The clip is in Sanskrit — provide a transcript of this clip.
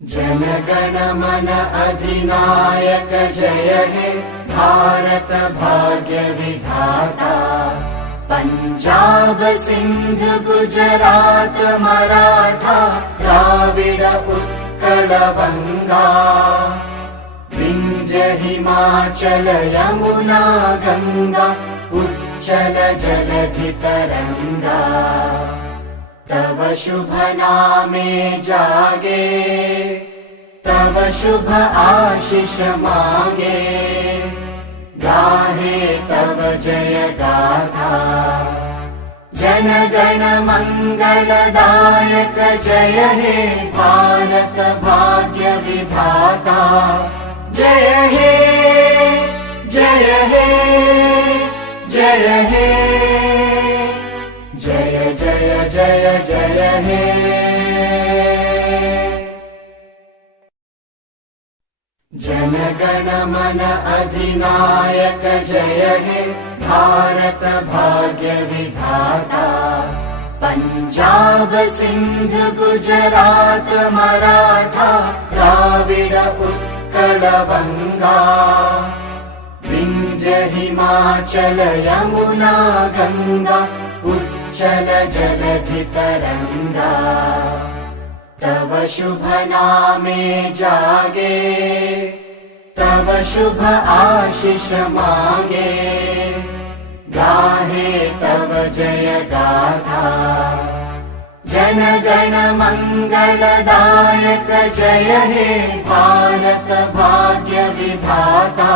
जन गण मन अधिनायक जय हे भारत भाग्य विधाता। पंजाब सिंध गुजरात मराठा द्राविड उत्कल बंगा। विंध्य हिमाचल यमुना गंगा उच्चल जलधि तरंगा। तव शुभ नामे जागे तव शुभ आशीष मांगे। गाहे तव जय गाथा जन गण मंगलदायक जय हे भारत भाग्य विधाता। जय हे जय हे जय हे जय जय जय जय हे। जन गण मन अधिनायक जय हे भारत भाग्य विधाता। पंजाब सिंध गुजरात मराठा द्राविड उत्कल बंगा। विंध्य हिमाचल यमुना गंगा उच्चल जलधि तरंगा। तव शुभ नामे जागे तव शुभ आशीष मांगे। गाहे तव जय गाथा जन गण मंगलदायक जय हे भारत भाग्य विधाता।